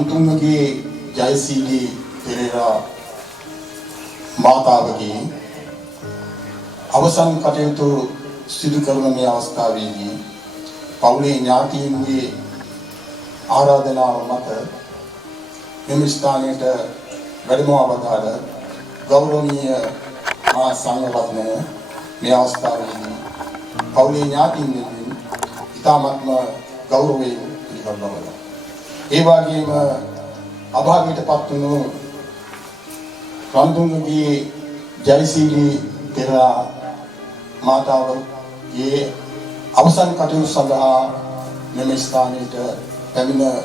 රන්තුන්ගේ ජයසීලී පෙරේරා මාතාවගේ අවසන් කටයුතු සිදු කරන මේ අවස්ථාවේදී පවුලේ ඥාතීන්ගේ ආරාධනාව මත මෙම ස්ථානයට වැඩම අවතාර ගෞරවනීය මා සංඝරත්නය මේ අවස්ථාවේදී පවුලේ ඥාතීන් වෙනුවෙන් ඉතාමත්ම ගෞරවයෙන් පිළිගන්නවා. ඒ වගේම අභාවයටපත් වුණු රන්තුන්ගේ ජයසීලී පෙරේරා මාතාවගේ අවසන් කටයුතු සඳහා මෙම ස්ථානයට පැමිණ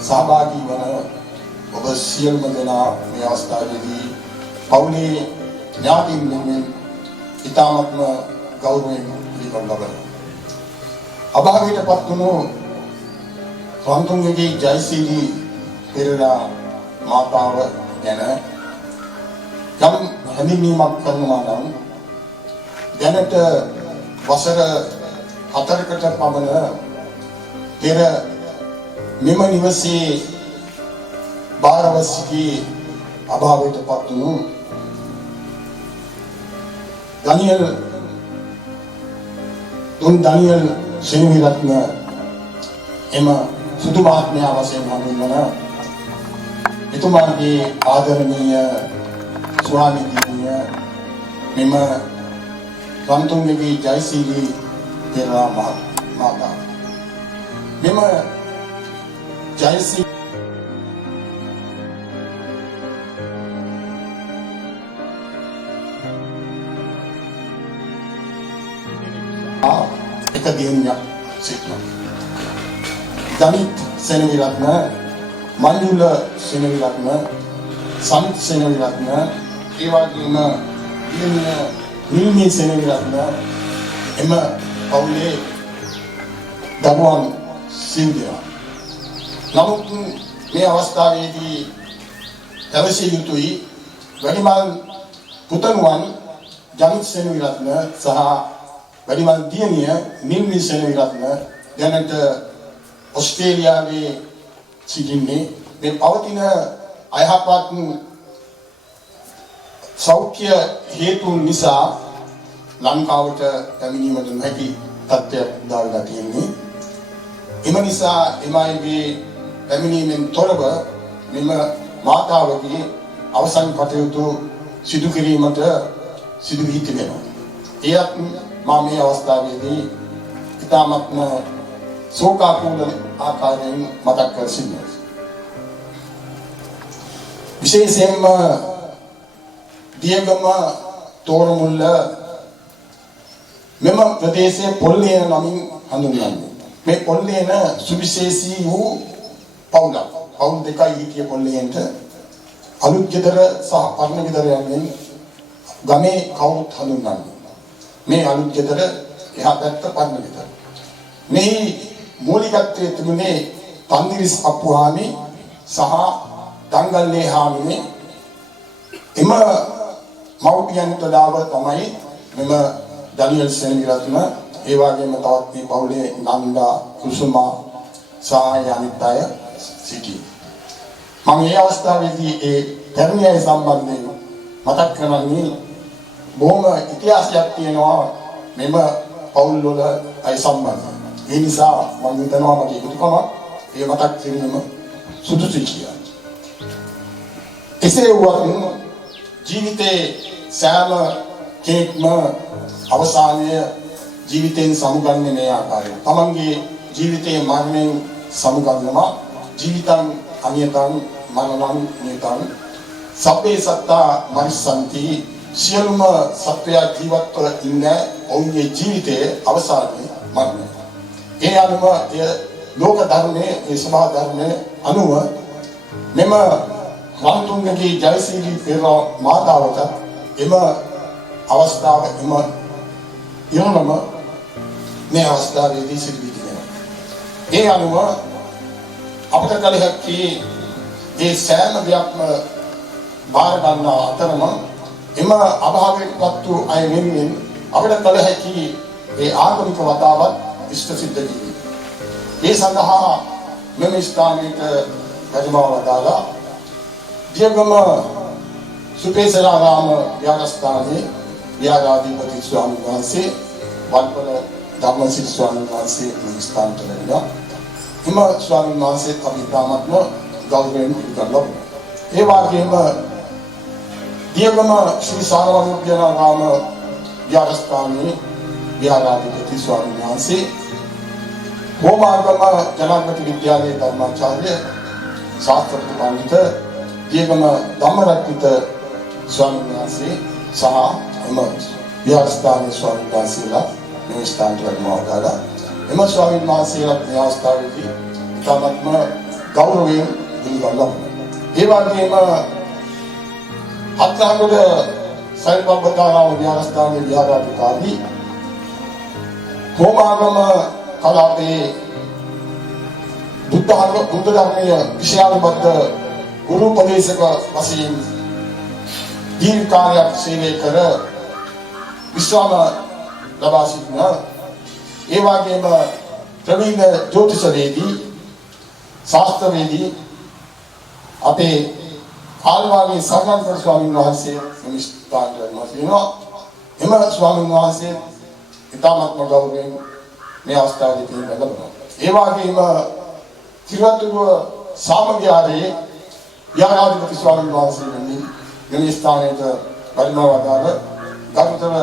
සහභාගී වන ඔබ සියලුම දෙනා මේ අවස්ථාවේදී පවුලේ ඥාතීන් වෙනුවෙන් ඉතාමත්ම ගෞරවයෙන් පිළිගන්නවා. අභාවයටපත් වුණු රන්තුන්ගේ ජයසීලී පෙරේරා මාතාව ගැන යම් හැඳින්වීමක් කරනවා නම් දැනට වසර 4කට පමණ පෙර මෙම නිවසේ බාරවසිකී අභාවයටපත් වුණු ඩැනියල් සෙනවිරත්න එම සුදු මහත්මයා වශයෙන් හඳුන්වන එතුමාගේ ආදරණීය ස්වාමීන් මෙම රන්තුන්ගේ ජයසීලී පෙරේරා මාතාව මෙම ජයසීලී එක දිනයක් සිටිනවා. දනිත් සෙනවිරත්න, මංජුල සෙනවිරත්න, සමිත් සෙනවිරත්න, ඒ වගේම නිල්මී සෙනවිරත්න එම පවුලේ දරුවන් සිව්දෙනා. නමුත් මේ අවස්ථාවේදී පැවසිය යුතුයි වැඩිමල් පුතණුවන් ජනිත් සෙනවිරත්න සහ වැඩිමල් දියණිය නිල්මී සෙනවිරත්න දැනට ඔස්ට්‍රේලියාවේ සිටින්නේ. මේ පවතින අයහපත් සෞඛ්‍ය හේතුන් නිසා ලංකාවට පැමිණීමට නොහැකි තත්ත්වයක් උදාවලා තියෙන්නේ. එම නිසා එමයිගේ පැමිණීමෙන් තොරව මෙම මාතාවගේ අවසන් කටයුතු සිදු කිරීමට සිදු වී තිබෙනවා. එයත් මා මේ අවස්ථාවේදී ඉතාමත්ම ශෝකාකූල ආකාරයෙන් මතක් කර සිටිනවා. විශේෂයෙන්ම දියගම තෝරමුල්ල මෙම ප්‍රදේශයේ පොල්ලේන නමින් හඳුන්වන්නේ. මේ පොල්ලේන සුවිශේෂී වූ පවුලක්. පවුල් දෙකයි හිටිය පොල්ලේනට අලුත් ගෙදර සහ පරණ ගෙදර යන්නේ ගමේ කවුරුත් හඳුන්වන්නේ. මේ අලුත් ගෙදර එහා පැත්ත පරණ ගෙදර. මේ මූලිකත්වයේ තිබුණේ තන්දිරිස් අප්පුහාමි සහ දංගල්ලේ හාමිනේ. එම මව්පියන්ට දාව තමයි මෙම ඩැනියල් සෙනවිරත්න, ඒ වගේම තවත් මේ පවුලේ නන්දා, කුසුමා සහ අනිත් අය සිටි. මම මේ අවස්ථාවේදී ඒ ධර්මයේ සම්බන්ධයෙන් මතක් කරන්නේ බොහොම ඉතිහාසයක් තියෙනවා මෙම පවුල් වල අය සම්බන්ධයෙන්. ඒ නිසා මම හිතනවා මගේ යුතුයකම ඒ මතක් කිරීම සුදුසුයි කියලා. එසේ වුවත් ජීවිතේ සෑම කෙනෙක්ම අවසානයේ ජීවිතෙන් සමුගන්නේ මේ ආකාරයෙන්. තමන්ගේ ජීවිතයේ මරණයෙන් සමුගන්නවා. ජීවිතං අනියතං මරණං නියතං සබ්බේ සත්තා මරිසන්ති. සියලුම සත්වයා ජීවත්ව ඉන්න ඔවුන්ගේ ජීවිතයේ අවසානයේ මරණය. ඒ අනුව ලෝක ධර්මයේ ඒ සමාජ ධර්මයේ අනුව මෙම රන්තුන්ගේ ජයසීලී පෙරේරා මාතාවට එම අවස්ථාව එම යොමුම මේ අවස්ථාවේදී සිදු වී තිබෙනවා. ඒ අනුව අපට කල හැකි ඒ සෑම දෙයක්ම බාර ගන්න අතරම එම අභාවයටපත් වූ අය වෙනුවෙන් අපට කල හැකි ඒ ආගමික වතාවත් ඉෂ්ට සිද්ධ කිරීම. ඒ සඳහා මෙම ස්ථානයේ වැඩමවලා දියගම සුපේසරාරාම විහාරස්ථානයේ විහාරාධිපති ස්වාමීන් වහන්සේ වල්පල ධම්මසිරි ස්වාමීන් වහන්සේ ස්ථානට ලැබුණා. හිම ස්වාමීන් වහන්සේ අපි තාමත්ම ගෞරවයෙන් පිළිගන්නවා. ඒ වගේම දියගම ශ්‍රී සාරවත්ඥානාරාම විහාරස්ථානයේ විහාරාධිපති ස්වාමීන් වහන්සේ හෝමාගම ජනාධිපති විද්‍යාලයේ ධර්මාචාර්ය ශාස්ත්‍රඥ පඬිත දියගම ධම්මරක්කිත ස්වාමීන් වහන්සේ සහ එම විහාරස්ථානයේ ස්වාමීන් වහන්සේලා මේ ස්ථානට වැඩමවලා එම ස්වාමීන් වහන්සේලා මේ අවස්ථාවේදී ඉතාමත්ම ගෞරවයෙන් පිළිගන්නවා. ඒ වගේම අත්හඟුඩ සෛබබ්බතාරාම විහාරස්ථානයේ විහාරාධිකාරී හෝමාගම කලාපේ බුද්ධ ධර්මයේ විෂයානුබද්ධ ගුරු උපදේශක වශයෙන් දීර්ඝ කාලයක් සේවය කර විශ්‍රාම ලබා සිටින ඒ වගේම ප්‍රවීණ ජ්‍යොතිෂවේදී ශාස්ත්‍රවේදී අපේ ආල්වාගේ සර්වඥ ස්වාමීන් වහන්සේ මිනිස්ථානට වෙනවා. එම ස්වාමීන් වහන්සේ ඉතාමත්ම ගෞරවයෙන් මේ අවස්ථාවේදී පිළිගන්නවා. ඒ වගේම තිරතුරුව සාමගියාරේ විහාරාධිපති ස්වාමීන් වහන්සේ මේ ස්ථානයට වැඩමවලා ගරුතර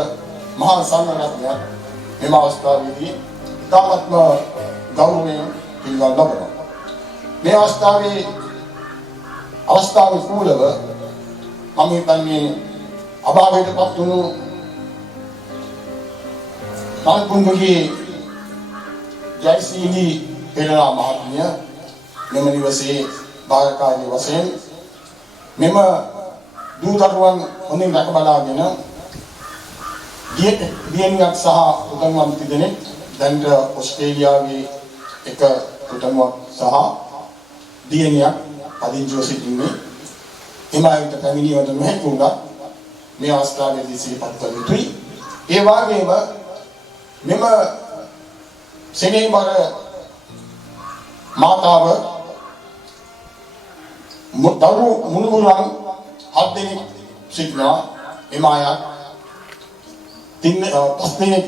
මහා සංඝරත්නය මේ අවස්ථාවේදී ඉතාමත්ම ගෞරවයෙන් පිළිගන්නවා. මේ අවස්ථාවේ කූලව මම හිතන්නේ අභාවයටපත් වුණු මාල්කුන්ගේ ජයසීලී පෙරේරා මහත්මිය මෙම නිවසේ භාරකාරී වශයෙන් මෙම දූ දරුවන් හොඳින් රැක බලාගෙන දියණියක් සහ පුතණුවන් දෙදෙනෙක් දැන් ඕස්ට්‍රේලියාවේ එක පුතණුවක් සහ දියණියක් පදිංචිව සිටින්නේ. එමයිට පැමිණීමට නොහැකි වුණා. මේ අවස්ථාවේදී සිහිපත් කළ යුතුයි. ඒ වගේම මෙම සෙනෙහබර මාතාව දරු මුණුබුරන් 7 දෙනෙක් සිටිනවා. එම අය 5 දෙනෙක්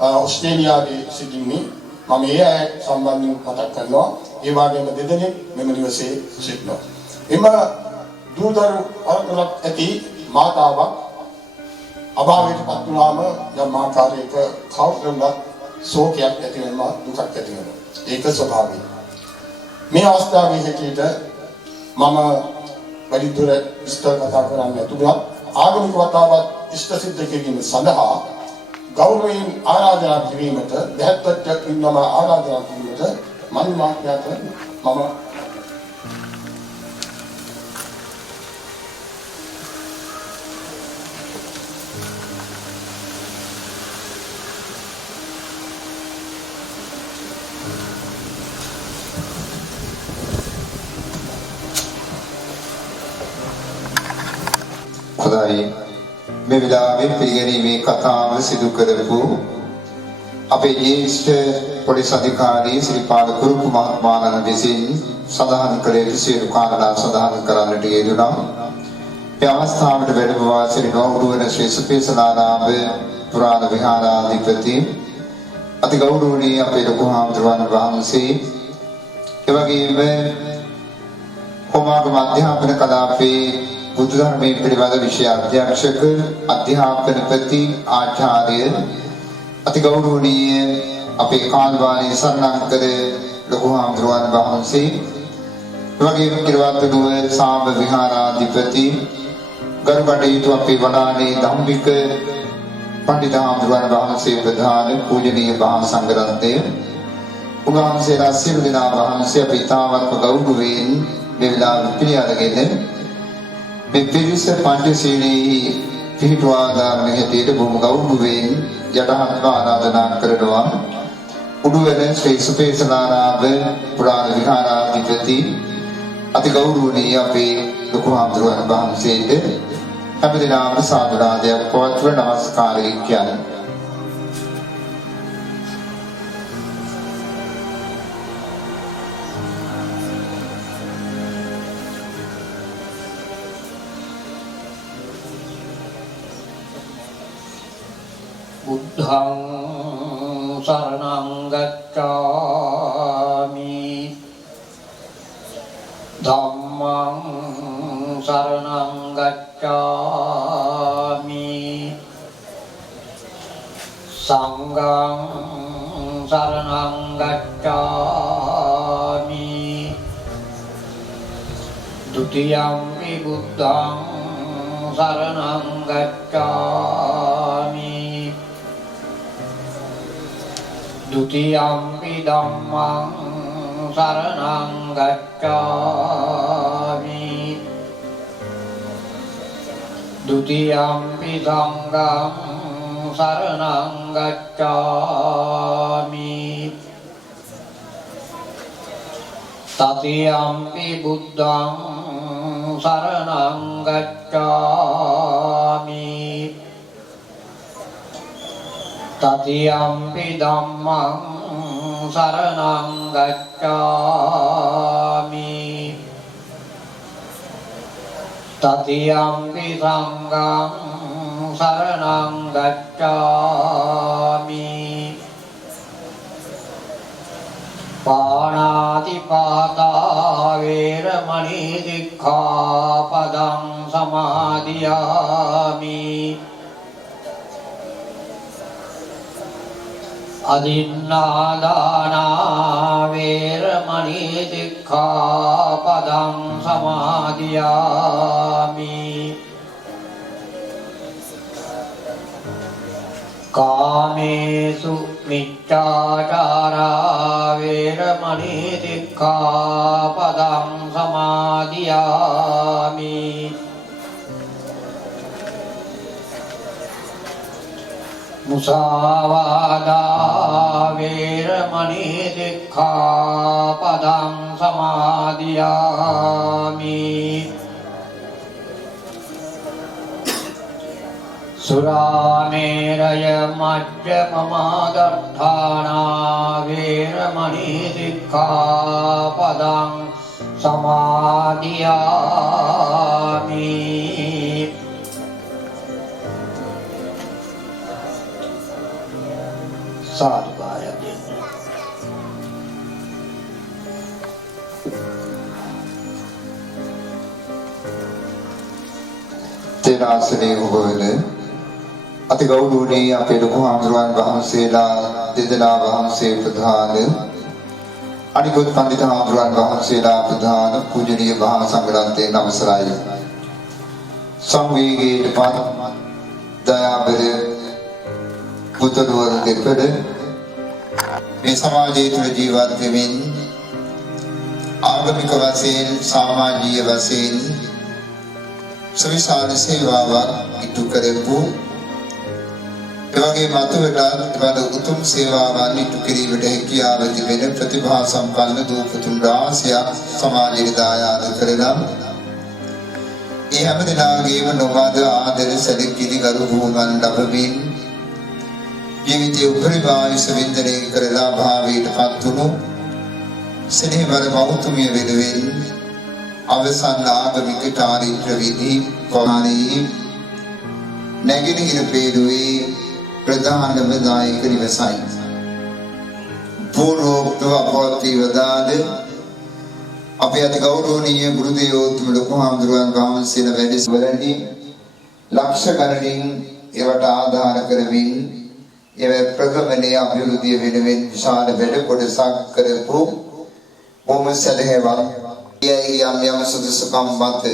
ඕස්ට්‍රේලියාවේ සිටින්නේ. මම ඒ අය සම්බන්ධව මතක් කරනවා. ඒ වගේම 2 දෙනෙක් මෙම නිවසේ සිටිනවා. එම දූදරු වරකට ඇති මාතාවක් අභාවයටපත් වුණාම යම් ආකාරයක කවුරුන්වත් ශෝකයක් ඇති වෙනවා, දුකක් ඇති වෙනවා. ඒක ස්වභාවිකයි. මේ අවස්ථාවේ හැටියට මම වැඩි දුර විස්තර කතා කරන්න නැතුණත් ආගමික වතාවත් ඉෂ්ට සිද්ධ කිරීම සඳහා ගෞරවයෙන් ආරාධනා කිරීමට බැහැත්වට ඉන්නම ආරාධනා කිරීමට මම මාත්‍යාට මම හොඳයි මේ විලාවේ පිළිගැනීමේ කතාව සිදු කරපු අපේ ජ්‍යෙෂ්ඨ පොලිස් අධිකාරී ශ්‍රීපාද කුරුප්පු මහත්මයාණන් විසින් සඳහන් කළ යුතු සියලු කාරණා සඳහන් කරන්නට යෙදුණා. මේ අවස්ථාවට වැඩමවා සිටින උඩුවන ශ්‍රී සුපේසලාරාම පුරාණ විහාරාධිපති අති ගෞරවනීය අපේ ලොකු හාමුදුරුවන් වහන්සේ එවැගේම හෝමාගම අධ්‍යාපන කලාපේ බුද්ධ ධර්මයේ පිළිබඳ විෂය අධ්‍යක්ෂක අධ්‍යාපනපති ආචාර්ය අති ගෞරවනීය අපේ කාල්වානේ සරණංකර ලොකු හාමුදුරුවන් වහන්සේ එවැගේම කිරවත්නුව සාම විහාරාධිපති ගරුකටයුතු අපේ වඩානේ ධම්මික පඬිත හාමුදුරුවන් වහන්සේ ප්‍රධාන පූජනීය මහා සංඝරත්නය උන්වහන්සේලා සියලු දෙනා වහන්සේ අපි තාමත්ම ගෞරවයෙන් මේ වෙලාවට පිළිඅරගෙන මේ පිරිස පංචශීලී පිහිටුවා ගන්න හැටියට බොහොම ගෞරවයෙන් යටහත් ආරාධනා කරනවා. උඩුවන ශ්‍රී සුපේසලාරාම පුරාණ විහාරාධිපති අති ගෞරවනීය අපේ ලොකු හාමුදුරුවන් වහන්සේට හැමදෙනාම සාදුනාදයක් පවත්ව නමස්කාරය කියන්නේ. බුද්ධං සරණං ගච්ඡාමි ධම්මං සරණං ගච්ඡාමි සංඝං සරණං ගච්ඡාමි ဒုတိယံ පි බුද්ධං සරණං ගච්ඡාමි ဒုတိယံ පි ධම්මං සරණං ගච්ඡාමි ဒုတိယံ පි සංඝං සරණං ගච්ඡාමි တတိယံ පි බුද්ධං සරණං ගච්ඡාමි တတိယံ පි ධම්මං සරණං ගච්ඡාමි တတိယံ පි සංඝං සරණං ගච්ඡාමි ปานาติปาตาเวรมณีสิกขาปดังสมาธิยามิอดินนาดานาเวรมณีสิกขาปดังสมาธิยามิกาเมสุมิจฉาจาราเวรมณีสิกขาปดังสมาธิยามิมุสาวาทาเวรมณีสิกขาปดังสมาธิยามิสุราเมรยมัจจปมาดัฏฐานาเวรมณีสิกขาปดังสมาธิยามิสาธุการะ තේරාසනේ ඔබවල අති ගෞරවනීය අපේ ලොකු හාමුදුරුවන් වහන්සේලා දෙදෙනා වහන්සේ ප්‍රධාන අනිකුත් පඬිතු හාමුදුරුවන් වහන්සේලා ප්‍රධාන පූජනීය මහා සංඝරත්නයේ නමස්කාරයි සංවේගීට පත් දයාබර පුතණුවර දෙපළ මේ සමාජයේ තුල ජීවත් වෙමින් ආගමික වශයෙන් සමාජීය වශයෙන් සවිශාල සේවාවක් ඉටු කරපු එවැගේ මතුවලා උතුම් සේවාවන් ඉටු කිරීමට හැකියාව තිබෙන ප්‍රතිභා සම්පන්න දූපතුන් රාශියක් සමාජයට දායාද කරලා ඒ හැම දිනාගේම නොබාද ආදර සැලකිලි ගරු බුහුමන් ලැබමින් ජීවිතයේ උපරිම ආයුෂ වින්දනය කරලා භාවයට පත් වුණු සෙනෙහවර මෞතුමිය වෙනුවෙන් අවසන් ආගමික චාරිත්‍ර විධි පවාරී නැගෙනහිර පේරුවේ ප්‍රධානම දායක නිවසයි. පූර්වෝක්තව අපවත්වී වදාළ අපේ අති ගෞරවනීය ගුරු දේවෝත්තම ලොකු හාමුදුරුවන් වහන්සේලා වැඩසටහනදී ලක්ෂ ගණනින් ඒවට ආධාර කරමින් ඒ ප්‍රගමනයේ අභිවෘද්ධිය වෙනුවෙන් විශාල වැඩ කොටසක් කරපු බොහොම සැලහෙවත් යම් සුදුසුකම් මත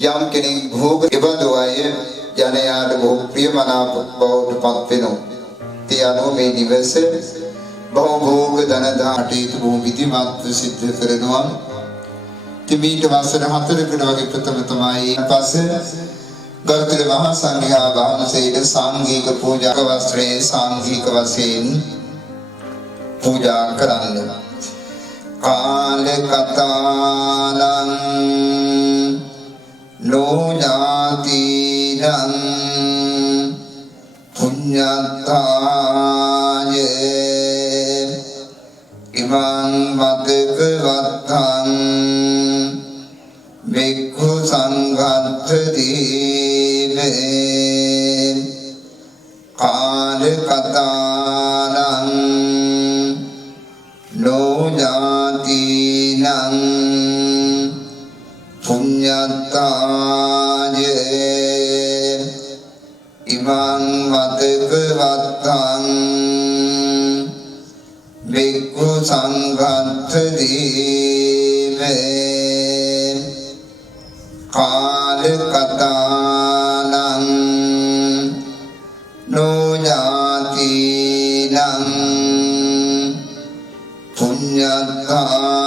යම් කෙනෙක් භෝග එබඳු අය ජනයාට බොහෝ ප්‍රියමනාප බවට පත් වෙනවා. ඒ අනුව මේ නිවස බොහෝ භෝග ධන දාටේතු බොහෝ විධිමත්ව සිද්ධ කරනවා. තිමීට වසර 4කට වගේ ප්‍රථම තමයි පස්සේ ගරුතර මහා සංඝයා වහන්සේට සාංගික පූජා වස්ත්‍රයේ සාංගික වශයෙන් පූජා කරන්න. කාල කතාලං නෝජාතිරං පුඤ්ඤත්තාය ඉමං වදක වත්තං වික්ඛු සංඝත්ත දීවේ ඉමං මතක වත්තං බික්ඛු සංඝන්ත දීවේ කාල කතානං නොජාතිනං පුඤ්ඤතාය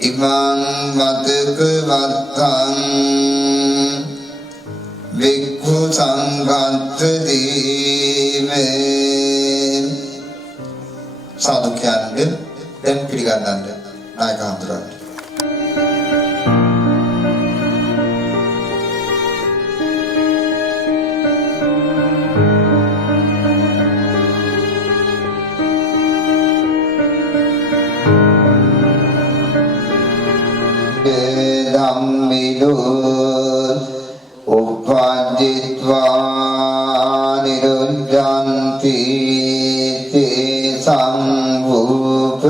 ඉමං මතක වත්තං බික්ඛු සංඝන්ත දීවේ සාදු කියන්නේ දැන් පිළිගන්නන්න නායක හඳුරන්න ධම්මිනු උප්පජ්ජිත්වා නිරුද්ධන්ති තේ සංවූප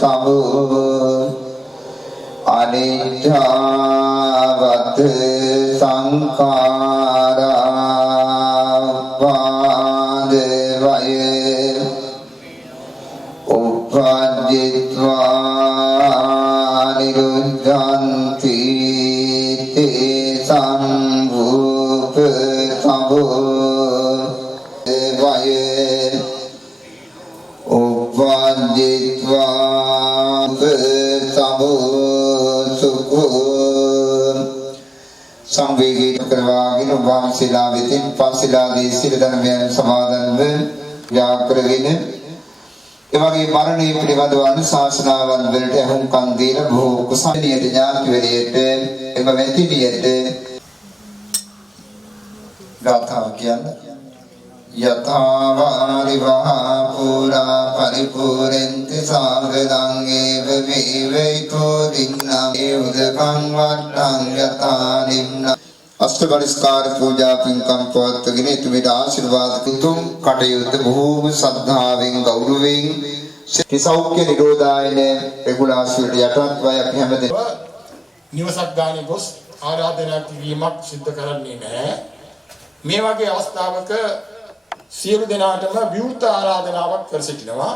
සමෝ අනිච්ඡාවත සංඛාරා උපාදවය උප්පජ්ජිත්වා නිරුද්ධන්ති තේ සංවූප සමෝ වය උප්පජ්ජිත්වා සමෝ සුඛෝ සංවේගී කරවාගෙන වහන්සේලා වෙතින් පන්සිලාදී සිල් ධර්මයන් සමාදන්ව ව්‍යාකරගෙන එවගේ මරණය පිළිබඳව අනුශාසනාවන් වලට අහුම්කම් දීලා බොහෝ කුසලීය ඥාතිවරයෙක් එම වැතිනියට ගාථාව කියන්නේ යථාවාරිවහා පුරා පරිපූර්ණන්ති සාගරං ඒව වේවේකෝ දින්නම් උදකං වට්ටං යථා නිම්න අෂ්ටපරිස්කාර පූජා පින්කම් පවත්වගෙන එතුමිට ආශිර්වාද තුතුම් කටයුත්ත බොහෝම ශ්‍රද්ධාවෙන් ගෞරවයෙන් සෞඛ්‍ය නිරෝධායන රෙගුලාසියට යටත් වය අපි හැමදෙම නිවසක් ගානේ ගොස් ආරාධනා කිරීමක් සිදු කරන්නේ නැහැ. මේ වගේ අවස්ථාවක සියලු දෙනාටම විවෘත ආරාධනාවක් කර සිටිනවා.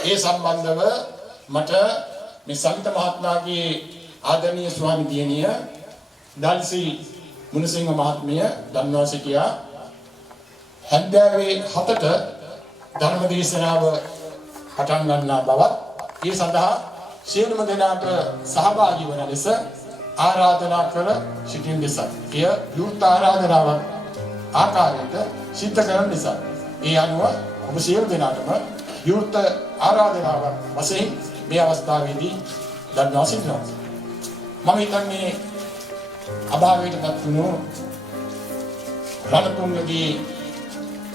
ඒ සම්බන්ධව මට මේ සංත මහත්මයාගේ ආදරණීය ස්වාමි දියණිය දල්සි මුනිසිංහ මහත්මිය දන්වා සිටියා. හැන්දෑවේ 7ට ධර්ම දේශනාව පටන් ගන්නා බවත් ඒ සඳහා සියලුම දෙනාට සහභාගී වන ලෙස ආරාධනා කර සිටින නිසා එය විවෘත ආරාධනාවක් ආකාරයට සිද්ධ කරන නිසා ඒ අනුව ඔබ සියලු දෙනාටම විවෘත ආරාධනාවක් වශයෙන් මේ අවස්ථාවේදී දන්වා සිටිනවා. මම හිතන්නේ අභාවයට පත් වුණු රණතුංගගේ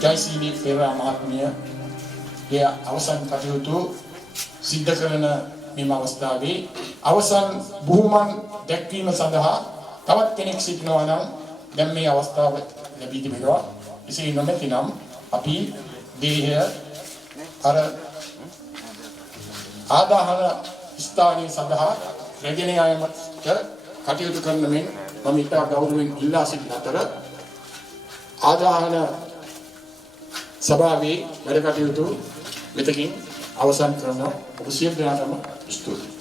ජයසීලී පෙරේරා මහත්මිය එය අවසන් කටයුතු සිද්ධ කරන මේ අවස්ථාවේ අවසන් බුහුමන් දැක්වීම සඳහා තවත් කෙනෙක් සිටිනවා නම් දැන් මේ අවස්ථාව ලැබී තිබෙනවා. එසේ නොමැතිනම් අපි දේහය අර ආදාහන ස්ථානයේ සඳහා රැගෙන යාමට කටයුතු කරන මෙන් මම ඉතා ගෞරවයෙන් ඉල්ලා සිටින අතර ආදාහන සභාවේ වැඩ කටයුතු මෙතකින් අවසන් කරන ඔබ සියලු දෙනාටම ස්තුතියි.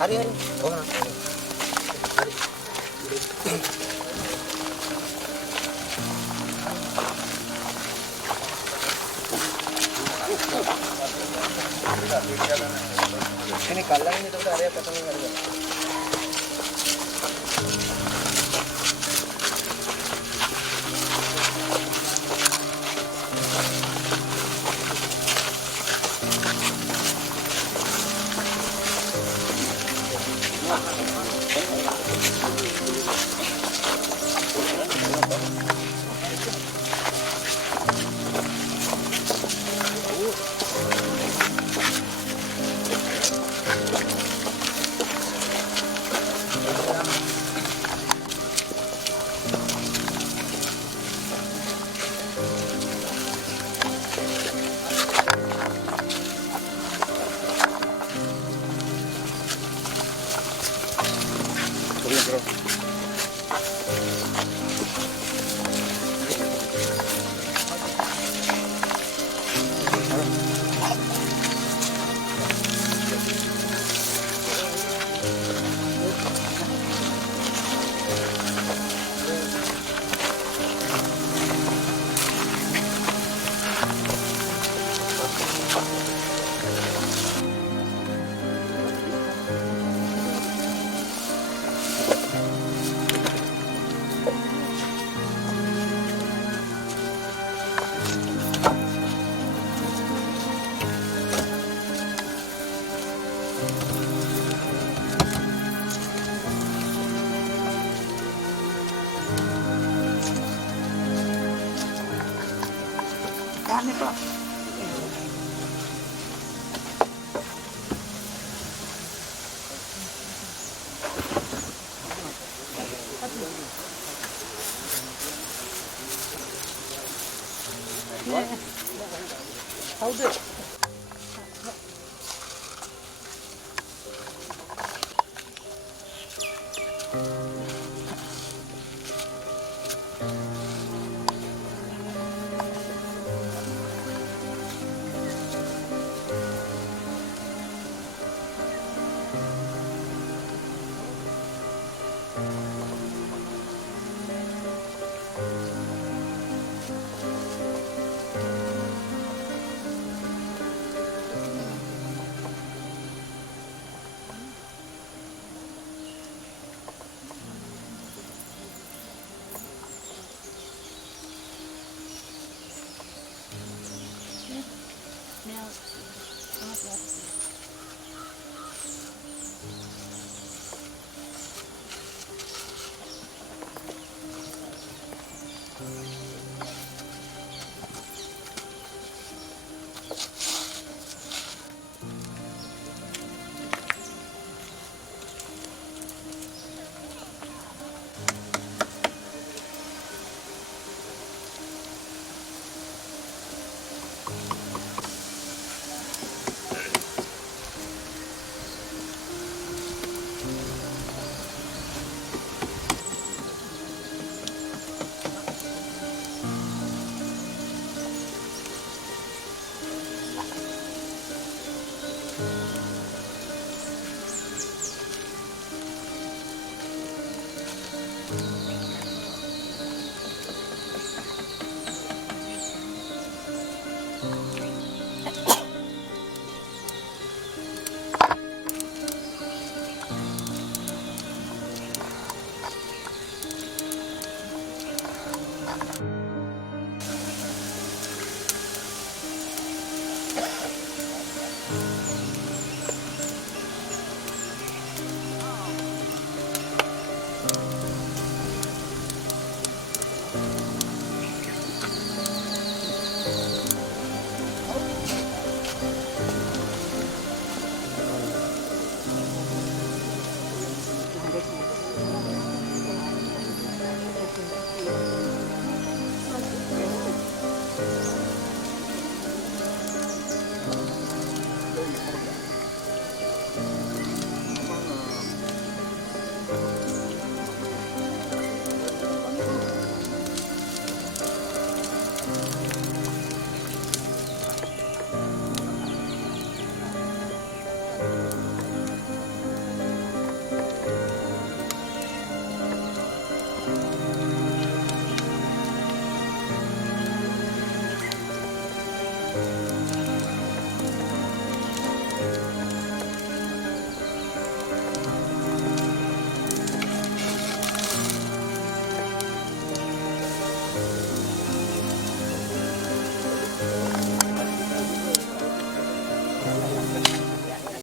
Hari. Oh. Ini kalang ini tuh area ketemu kali ya. එපා. කවුද?